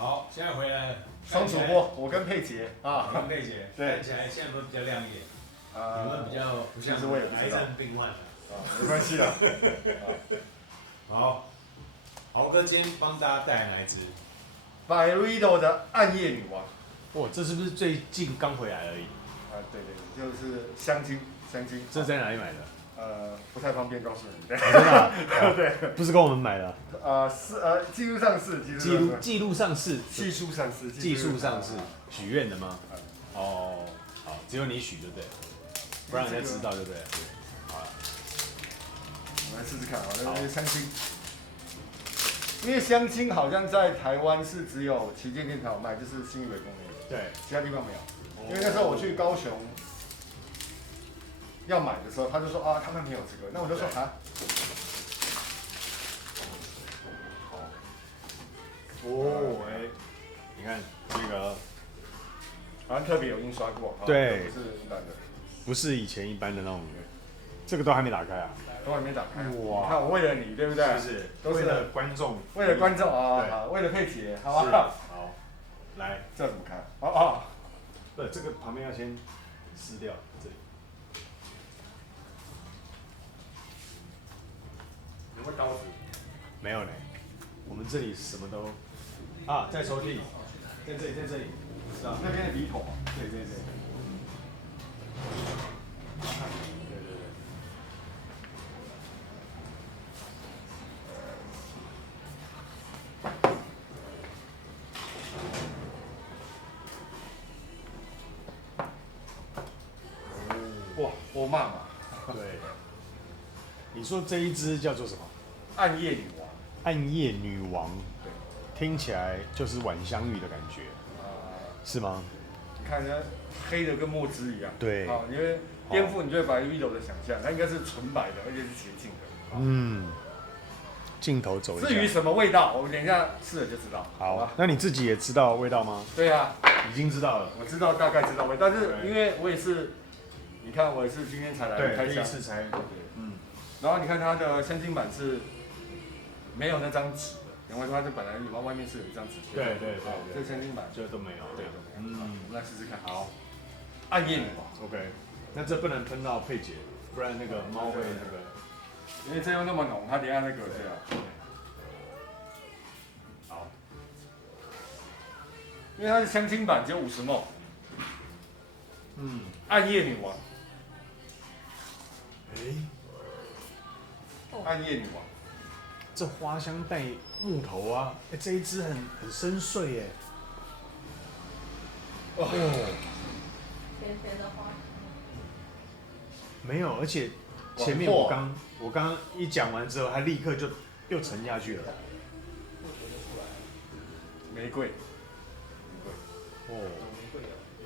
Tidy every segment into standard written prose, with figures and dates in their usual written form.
好，现在回来了。双主播，我跟佩杰啊，跟佩杰，对看起来现在会比较亮眼，你们比较不像其实我也不知道癌症病患了。没关系的。好，豪哥今天帮大家带来哪一支？百 Rido 的暗夜女王。哇，这是不是最近刚回来而已？对对对，就是香精。这在哪里买的？不太方便告诉你。对，真的啊？对，不是跟我们买的。记录上市，记录上市，技术上市，技术上市，许愿的吗？哦，好，只有你许就对了，不然人家知道就对了。好了，我们来试试看啊，那个香精。因为香精好像在台湾是只有旗舰店才有卖，就是新义伟工那个，对，其他地方没有。因为那时候我去高雄要买的时候，他就说啊，他们没有这个，那我就说啊。哦，你看这个，好像特别有印刷过，对，不是一般的，不是以前一般的那种，这个都还没打开啊，都还没打开。哇，你看我为了你，对不对？是不是？都是为了观众，为了观众啊，为了佩姐，好不好？好，来，这怎么看？哦，不，这个旁边要先撕掉，这里。有没有刀子？没有呢，我们这里什么都啊，在抽屉，在这里，在这里，知道？那边的笔筒。对对对。对对对。哇，欧妈妈。对。你说这一支叫做什么？暗夜女王。暗夜女王。对。听起来就是晚香玉的感觉。是吗？你看人家黑的跟墨汁一样。对。好，因为颠覆你对白 Rido 的想象，它应该是纯白的，而且是洁净的。嗯。镜头走一下。至于什么味道，我们等一下试了就知道。好，那你自己也知道味道吗？对啊，已经知道了。我知道，大概知道味道，但是因为我也是，你看我也是今天才来开箱，第一次才。然后你看它的香精版是没有那张纸的，因为它这本来羽毛外面是有一张纸。对。这香精版这都没有。对。我们来试试看。好。暗夜女王。OK。那这不能喷到佩姐，不然那个猫会那个。因为这又那么浓，它等下那个这样。好。因为它是香精版，只有50 ml。暗夜女王。暗夜女王。这花香带木头啊，这一支很深邃耶。哦。甜甜的花。没有，而且前面我刚一讲完之后，它立刻就又沉下去了。玫瑰。哦。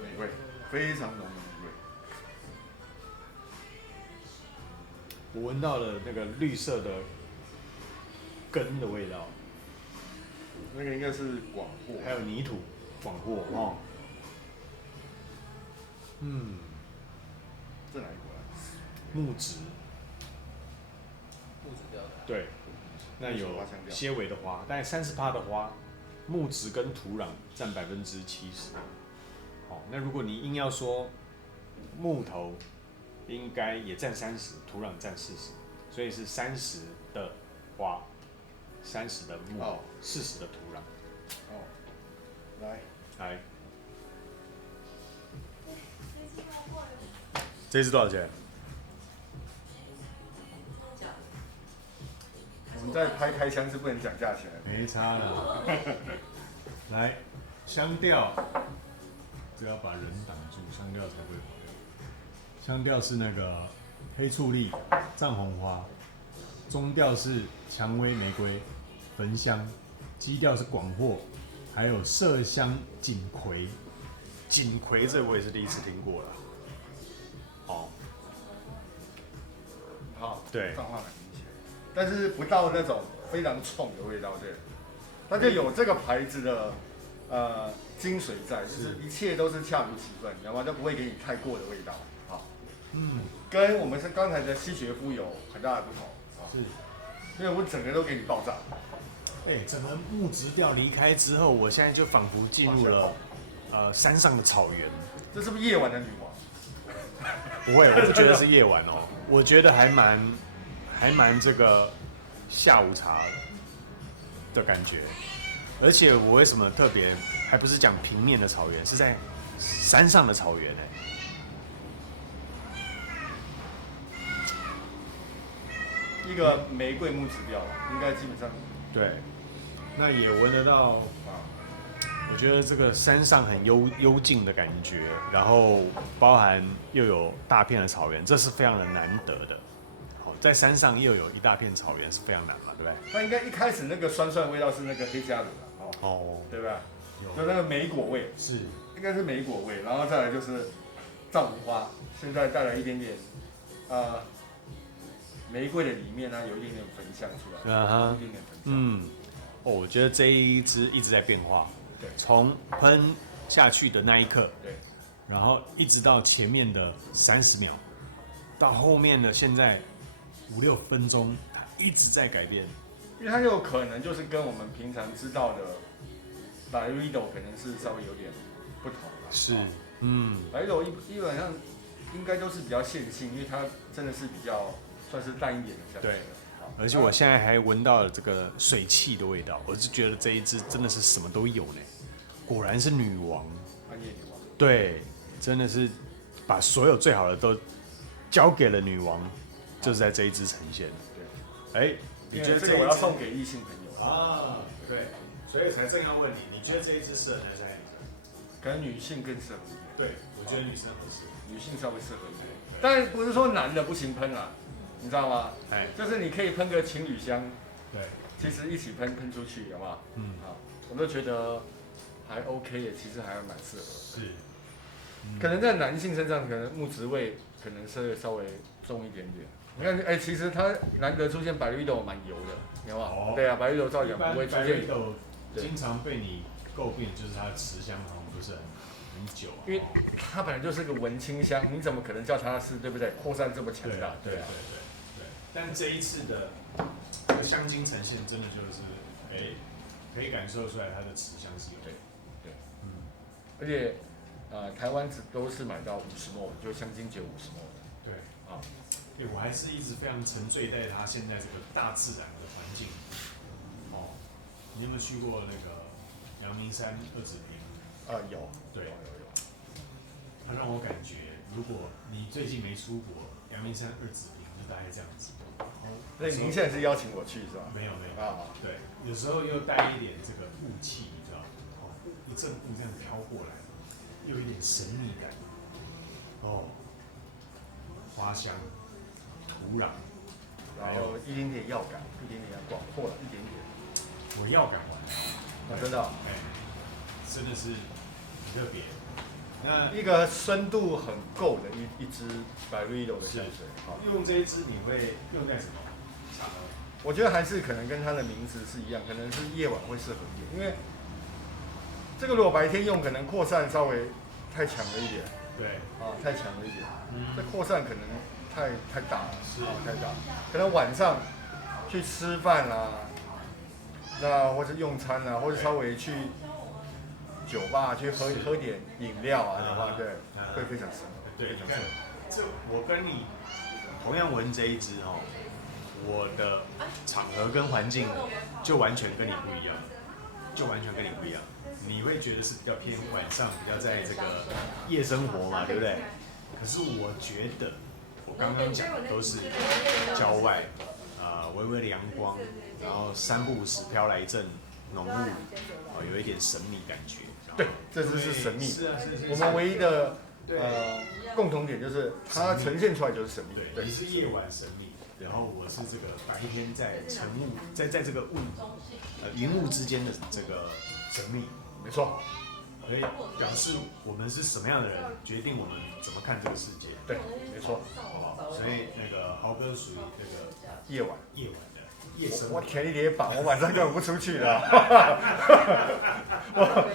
玫瑰，非常浓的玫瑰。我闻到了那个绿色的根的味道。那个应该是广藿，还有泥土，广藿哦。这哪一国啊？木质。木质调的。对。那有些微的花，大概30%的花，木质跟土壤占70%。好，那如果你硬要说木头，应该也占30%，土壤占40%，所以是30的花，30的木头，40的土壤。哦，来。这支多少钱？我们在拍开箱是不能讲价钱的。没差了。来，香调，只要把人挡住，香调才不会跑掉。香调是那个黑醋栗、藏红花，中调是蔷薇玫瑰、焚香，基调是广藿，还有麝香锦葵。锦葵这我也是第一次听过了。哦。好。对。脏话很明显，但是不到那种非常冲的味道，对。它就有这个牌子的精髓在，就是一切都是恰如其分，你知道吗？就不会给你太过的味道。好。跟我们是刚才的吸血夫有很大的不同。是。因为我整个都给你爆炸。整个木质调离开之后，我现在就仿佛进入了山上的草原。这是不是夜晚的女王？不会，我不觉得是夜晚哦，我觉得还蛮这个下午茶的感觉。而且我为什么特别还不是讲平面的草原，是在山上的草原一个玫瑰木质调，应该基本上对，那也闻得到我觉得这个山上很幽静的感觉，然后包含又有大片的草原，这是非常的难得的。好，在山上又有一大片草原是非常难嘛，对不对？它应该一开始那个酸酸的味道是那个黑加仑哦，对吧？就那个莓果味，是应该是莓果味，然后再来就是藏红花，现在带来一点点玫瑰的里面呢有一点点焚香出来，一点点焚香。我觉得这一支一直在变化。对，从喷下去的那一刻，对，然后一直到前面的30秒，到后面的现在5-6分钟，它一直在改变。因为它有可能就是跟我们平常知道的白绿豆可能是稍微有点不同了。是，白绿豆基本上应该都是比较线性，因为它真的是比较算是淡一点的香水。对。而且我现在还闻到了这个水汽的味道，我是觉得这一支真的是什么都有呢。果然是女王，暗夜女王。对，真的是把所有最好的都交给了女王，就是在这一支呈现。对，你觉得这个我要送给异性朋友啊？对，所以才正要问你，你觉得这一支适合男生还是女生？可能女性更适合一点。对，我觉得女生合适，女性稍微适合一点，但不是说男的不行喷啦。你知道吗？就是你可以喷个情侣香，对，其实一起喷出去，好不好？我都觉得还 OK 的，其实还蛮适合。是，可能在男性身上，可能木质味可能是稍微重一点点。你看，其实它难得出现白绿豆蛮油的，有没有？对啊，白绿豆照讲不会出现。白绿豆经常被你诟病，就是它的持香好像不是很久，因为它本来就是个文青香，你怎么可能叫它是对不对？扩散这么强大，对啊。但这一次的香精呈现真的就是，可以感受出来它的持香是有。对，而且台湾都是买到50ml，就香精只有50ml的。对，我还是一直非常沉醉在它现在这个大自然的环境。你有没有去过那个阳明山二子坪？有。对，有。它让我感觉，如果你最近没出国，阳明山二子坪就大概这样子。所以您现在是邀请我去是吧？没有对，有时候又带一点这个雾气，你知道吗？一阵雾这样飘过来，又有一点神秘感。花香、土壤，然后一点点药感，一点点广阔了一点点。我药感完了，真的。真的是很特别。那一个深度很够的一支白绿豆的香水。用这一支你会用在什么场合？我觉得还是可能跟它的名字是一样，可能是夜晚会适合一点，因为这个如果白天用，可能扩散稍微太强了一点。对。太强了一点。这扩散可能太大了，太大。可能晚上去吃饭啦，那或者用餐啦，或者稍微去酒吧去喝点饮料啊的话，对，会非常适合。对，你看，这我跟你同样闻这一支我的场合跟环境就完全跟你不一样，你会觉得是比较偏晚上，比较在这个夜生活嘛，对不对？可是我觉得，我刚刚讲的都是郊外，微微的阳光，然后3不5时飘来一阵浓雾，有一点神秘感觉。对，这就是神秘。是。我们唯一的共同点就是它呈现出来就是神秘。对，你是夜晚神秘，然后我是这个白天在晨雾，在这个云雾之间的这个神秘。没错。所以表示我们是什么样的人，决定我们怎么看这个世界。对，没错。所以那个豪哥属于这个夜晚的夜生活。我填一叠榜，我晚上根本不出去的。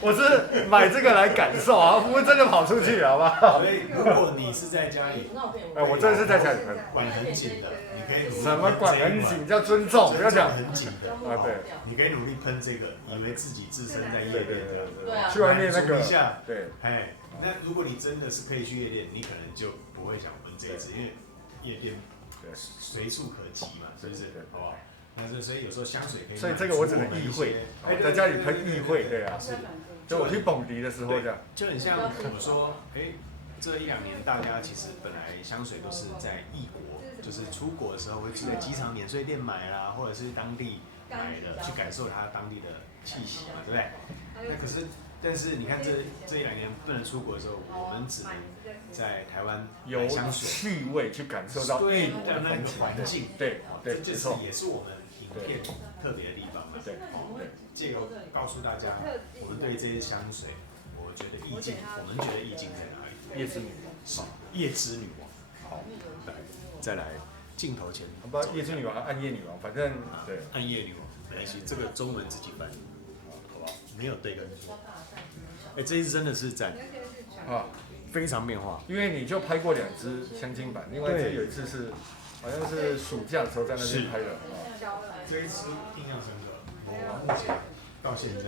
我是买这个来感受啊，不是真的跑出去，好不好？所以如果你是在家里，我真的是在家里管很紧的，你可以努力什么管很紧叫尊重，不要讲很紧的啊，对，你可以努力喷这个，以为自己置身在夜店的，去外面那个一下，对，哎，那如果你真的是可以去夜店，你可能就不会想喷这一支，因为夜店随处可及嘛，是不是？好不好？那所以有时候香水可以，所以这个我只能意会，在家里喷意会，对啊，是的。就我去蹦迪的时候这样，就很像我说，这1、2年大家其实本来香水都是在异国，就是出国的时候会去在机场免税店买啦，或者是当地买的，去感受它当地的气息嘛，对不对？那可是，但是你看这1、2年不能出国的时候，我们只能在台湾有香水气味去感受到异国的那个环境，对，这就是也是我们影片特别的地方嘛，对，借由告诉大家，我们对这些香水，我觉得意境，我们觉得意境在哪里？夜之女王，是夜之女王。好，来，再来镜头前，不，夜之女王、暗夜女王，反正对，暗夜女王，没关系，这个中文自己翻，好不好？没有对跟错。这一支真的是赞啊，非常变化，因为你就拍过2支香精版，另外一支有一次是好像是暑假的时候在那边拍的，这一支印象深刻，我目前到现在。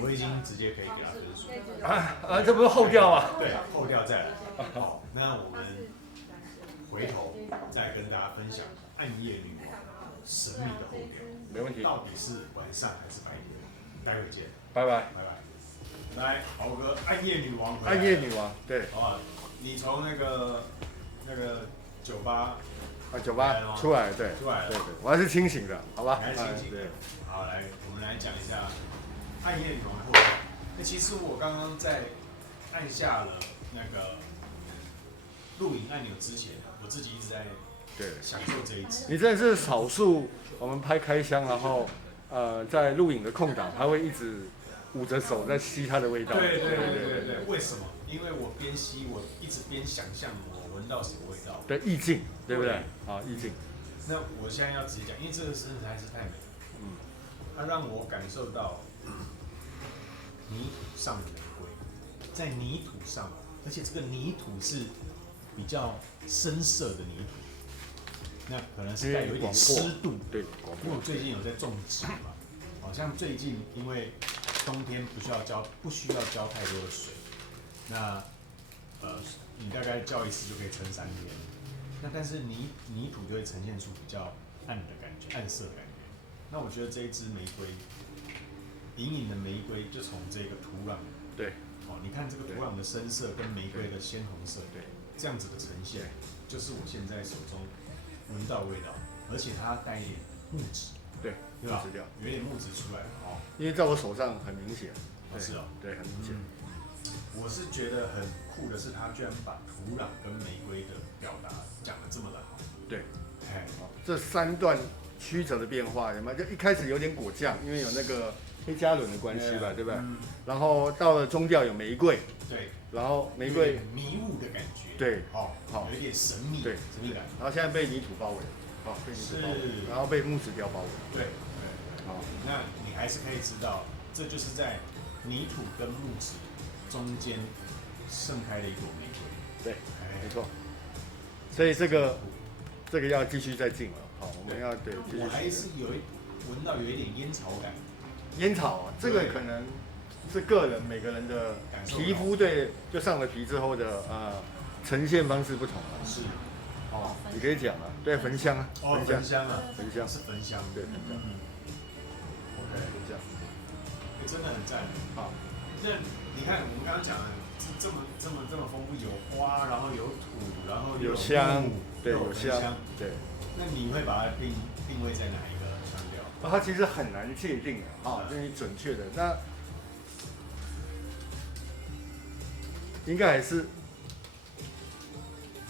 我已经直接可以给他分数这不是后调吗？对，后调再来。好，那我们回头再跟大家分享暗夜女王神秘的后调，没问题。到底是晚上还是白天？待会见，拜拜，拜拜。来，豪哥，暗夜女王，暗夜女王，对，好吧，你从那个酒吧酒吧出来，对，出来了，对，我还是清醒的，好吧？还是清醒的。好，来，我们来讲一下。暗夜女王后调，其实我刚刚在按下了那个录影按钮之前，我自己一直在享受这一支。你真的是少数我们拍开箱，然后在录影的空档，他会一直捂着手在吸它的味道。对，为什么？因为我边吸，我一直边想象我闻到什么味道。对，意境，对不对？啊，意境。那我现在要直接讲，因为这个实在是太美了。它让我感受到。泥土上的玫瑰，在泥土上，而且这个泥土是比较深色的泥土，那可能是带有一点湿度。对，因为我最近有在种植嘛，好像最近因为冬天不需要浇太多的水，那你大概浇一次就可以撑3天，那但是泥土就会呈现出比较暗的感觉，暗色的感觉。那我觉得这一支玫瑰。隐隐的玫瑰就从这个土壤，对，你看这个土壤的深色跟玫瑰的鲜红色，对，这样子的呈现，就是我现在手中闻到的味道，而且它带一点木质，对，对吧？有点木质出来了哦。因为在我手上很明显，是哦，对，很明显。我是觉得很酷的是，他居然把土壤跟玫瑰的表达讲得这么的好。对，这3段曲折的变化，有没有？就一开始有点果酱，因为有那个。黑加仑的关系吧，对不对？然后到了中调有玫瑰，对，然后玫瑰迷雾的感觉，对，好，有一点神秘，对，神秘感。然后现在被泥土包围，被泥土包围，然后被木质调包围，对，好，那你还是可以知道，这就是在泥土跟木质中间盛开的一朵玫瑰，对，没错。所以这个要继续再进了，好，我们要对，我还是闻到有一点烟草感。烟草这个可能是个人每个人的皮肤对，就上了皮之后的呈现方式不同了。是，你可以讲啊，对，焚香啊，焚香啊，焚香是焚香，对，焚香。OK，焚香，真的很赞。好，那你看我们刚刚讲的这么丰富，有花，然后有土，然后有香，对，有香，对。那你会把它定位在哪一个香调？它其实很难界定的就是你准确的。那应该还是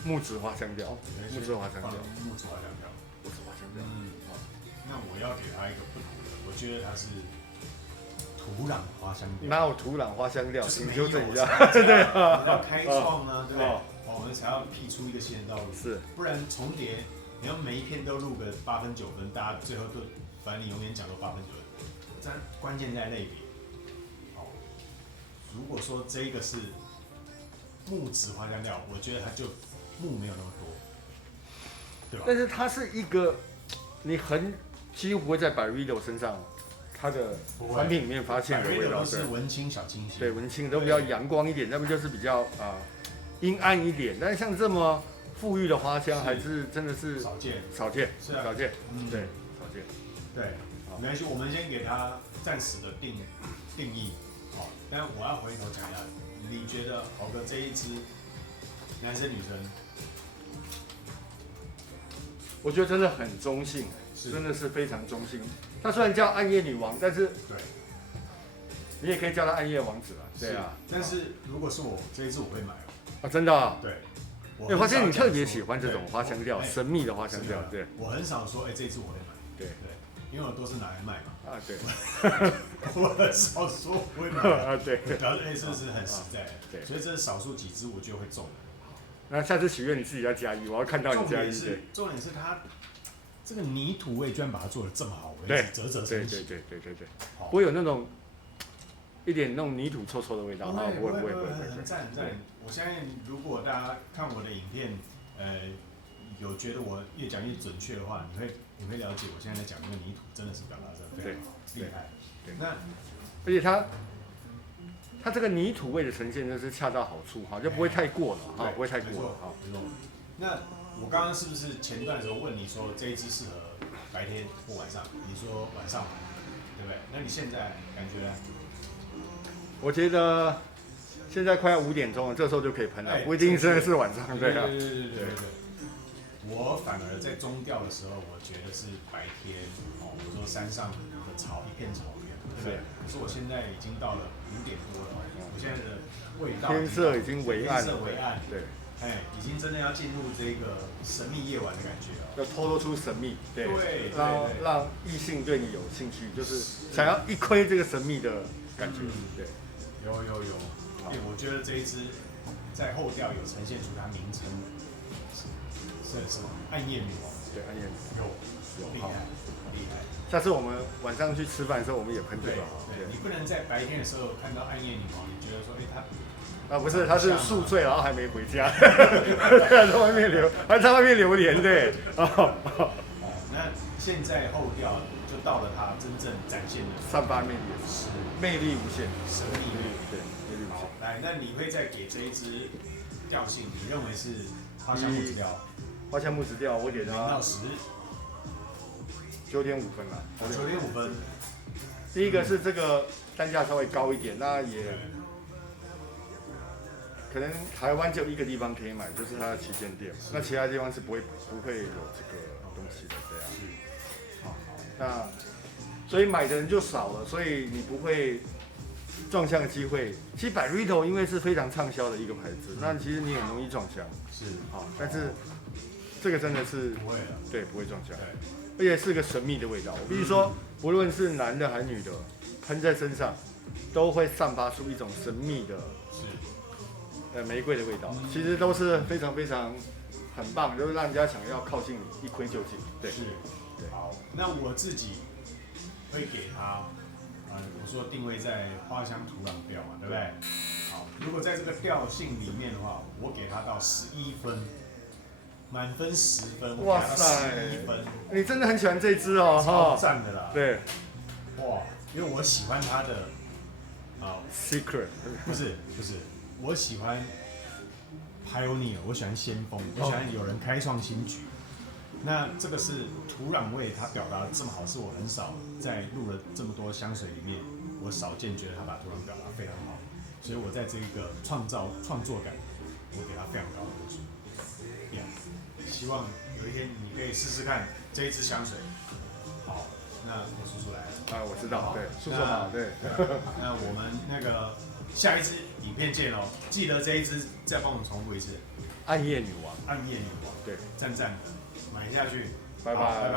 木质花香调，木质花香调。那我要给它一个不同的，我觉得它是土壤花香调。哪有土壤花香调？请纠正一下。对啊，要开创呢，对不对？我们才要辟出一个新的道路。是，不然重叠，你要每一篇都录个8分9分，大家最后都，反正你永远讲都8分9分。但关键在类别，如果说这个是木质花香调，我觉得它就木没有那么多，对吧？但是它是一个你几乎不会在百瑞 o 身上它的产品里面发现的味道，都是文青小清新，对，文青都比较阳光一点，要不就是比较阴暗一点。但是像这么馥郁的花香，还是真的是少见，是啊，少见，对，少见，对，没关系，我们先给它暂时的定义，好，但我要回头讲一下，你觉得豪哥这一支男生女生？我觉得真的很中性，真的是非常中性。它虽然叫暗夜女王，但是对，你也可以叫它暗夜王子啊，对啊。但是如果是我这一支，我会买哦。啊，真的啊？对。我发现你特别喜欢这种花香调，神秘的花香调，对。我很少说，这一支我会买，对，因为我都是拿来卖嘛。啊，对。我很少说我会买啊，对。然后这是很实在，对。所以这是少数几支我觉得会中的。那下次许愿你自己要加一，我要看到你加一。重点是它这个泥土味居然把它做的这么好，对，啧啧称奇。对，不会有那种一点那种泥土臭臭的味道，不会，很赞很赞。我相信如果大家看我的影片，有觉得我越讲越准确的话，你会了解我现在在讲那个泥土真的是表达的非常好，厉害。对，那而且它这个泥土味的呈现真是恰到好处哈，就不会太过了哈，不会太过了哈。那我刚刚是不是前段的时候问你说这一支适合白天或晚上？你说晚上，对不对？那你现在感觉呢？我觉得现在快要5点钟了，这时候就可以喷了，不一定真的是晚上，对啊。对。我反而在中调的时候，我觉得是白天哦，我说山上的一片草原，对不对？可是我现在已经到了5点多了，我现在的味道天色已经微暗了，对，已经真的要进入这个神秘夜晚的感觉了，要透露出神秘，对，让异性对你有兴趣，就是想要一窥这个神秘的感觉，对，有，我觉得这一支在后调有呈现出它名称。是什么？暗夜女王。对，暗夜女王有厉害。下次我们晚上去吃饭的时候，我们也喷这个。对，你不能在白天的时候看到暗夜女王，你觉得说，她不是，她是宿醉，然后还没回家，在外面流连，对。那现在后调就到了她真正展现的散发魅力，魅力无限，神秘魅力，对，魅力无限。来，那你会再给这一支调性，你认为是花香木质调？花香木质调，我给它0到10，9.5分啦。9.5分。第一个是这个单价稍微高一点，那也可能台湾就一个地方可以买，就是它的旗舰店，那其他地方是不会有这个东西的这样。那所以买的人就少了，所以你不会撞枪的机会。其实百瑞头因为是非常畅销的一个牌子，那其实你很容易撞枪。是，但是这个真的是不会的，对，不会撞枪，而且是个神秘的味道。我必须说，不论是男的还是女的，喷在身上都会散发出一种神秘的，玫瑰的味道。其实都是非常非常很棒，就是让人家想要靠近你，一窥就进。对，是，对。好，那我自己会给他，我说定位在花香土壤调嘛，对不对？好，如果在这个调性里面的话，我给他到11分。满分10分，哇塞，11分，你真的很喜欢这支哦，超赞的啦。对，哇，因为我喜欢它的Secret， 不是，我喜欢 Pioneer， 我喜欢先锋，我喜欢有人开创新局。那这个是土壤味，它表达的这么好，是我很少在录了这么多香水里面，我少见觉得它把土壤表达非常好，所以我在这个创作感，我给它非常高的分数。希望有一天你可以试试看这一支香水。好，那我叔叔来了。我知道，对，叔叔好，对。那我们那个下一支影片见哦，记得这一支再帮我们重复一次。暗夜女王，暗夜女王，对，赞赞的，买下去，拜拜。